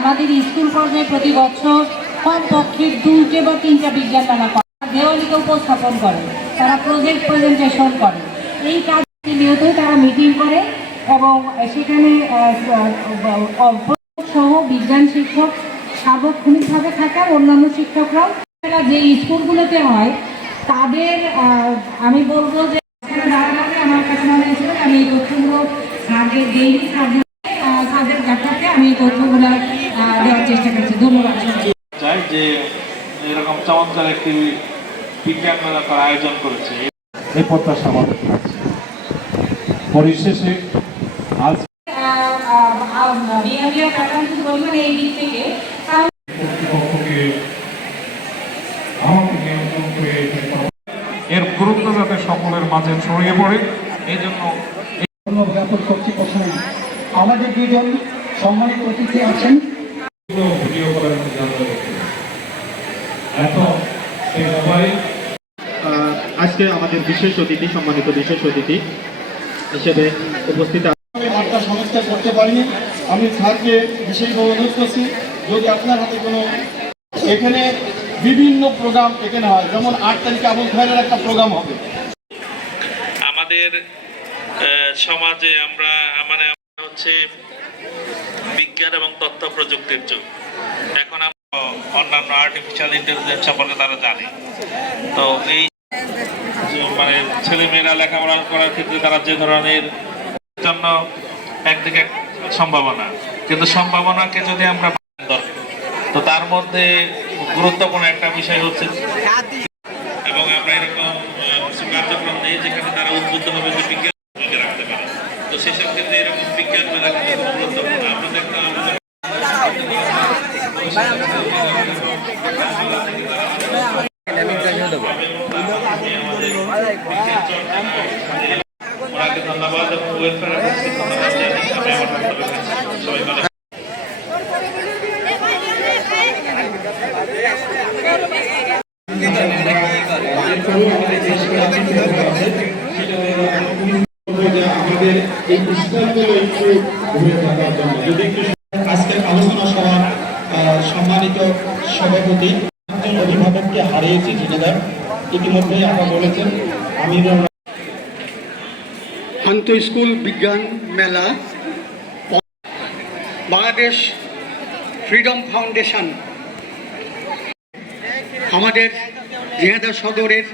আমাদের স্কুল পর্যায়ে প্রতি বছর কমপক্ষে 2টে বা 3টা বিজ্ঞান মেলা করে, দেওয়ালিকে উপস্থাপন করে, তারা প্রজেক্ট প্রেজেন্টেশন করে। এই কাজ নিয়তই তারা মিটিং করে এবং সেখানে সহ বিজ্ঞান শিক্ষক সার্বক্ষণিকভাবে থাকা অন্যান্য শিক্ষকরাও যে স্কুলগুলোতে হয় তাদের আমি বলবো যে আমার কাছে মনে হয়েছিল আমি এই তথ্যগুলো স্যারদের ডেইলি স্যারদের ব্যাপারে আমি এই তথ্যগুলো দেওয়ার চেষ্টা করছি। ধন্যবাদ। চাই যে এরকম চমৎকার একটি বিজ্ঞান মেলা করার আয়োজন করেছে, এই প্রত্যাশা আমাদের থাকছে। পরিশেষে আজ এই দিক থেকে এর গুরুত্ব যাতে সকলের মাঝে ছড়িয়ে পড়ে এই জন্য ব্যাপক কর্তৃপক্ষ আমাদের দুজন সম্মানিত অতিথি আছেন। আজকে আমাদের বিশেষ অতিথি, সম্মানিত বিশেষ অতিথি হিসেবে উপস্থিত বার্তা সংস্থা করতে পারিনি। আমি স্যারকে বিশেষভাবে অনুরোধ করছি যদি আপনার হাতে কোনো এখানে বিভিন্ন প্রোগ্রাম এখানে হয়, যেমন 8 তারিখে আবুল খায়ের একটা প্রোগ্রাম হবে। আমাদের সমাজে আমরা মানে হচ্ছে বিজ্ঞান এবং তথ্য প্রযুক্তির যুগ। এখন অন্যান্য আর্টিফিশিয়াল ইন্টেলিজেন্স সম্পর্কে তারা জানে। তো এই মানে ছেলেমেয়েরা লেখাপড়া করার ক্ষেত্রে তারা যে ধরনের জন্য একদিকে সম্ভাবনা, কিন্তু সম্ভাবনাকে যদি আমরা তো তার মধ্যে গুরুত্বপূর্ণ একটা বিষয় হচ্ছে এবং আমরা এরকম কিছু কার্যক্রম নেই যেখানে তারা উদ্বুদ্ধ হবে যে বিজ্ঞান রাখতে পারে। তো সেসব ক্ষেত্রে এরকম বিজ্ঞান মেলা কিন্তু খুব গুরুত্বপূর্ণ। আমরা দেখলাম ধন্যবাদ এবং ওয়েলফেয়ার সবাই ভালো। আমাদের এই স্কুলগুলো একটু ঘুরে থাকার জন্য যদি একটু আজকের আলোচনা সভার সম্মানিত সভাপতি অভিভাবককে হারিয়েছি ঝিনাইদহ ইতিমধ্যেই আমরা বলেছেন। আমি আন্ত স্কুল বিজ্ঞান মেলা বাংলাদেশ ফ্রিডম ফাউন্ডেশন আমাদের ঝিনাইদহ সদরের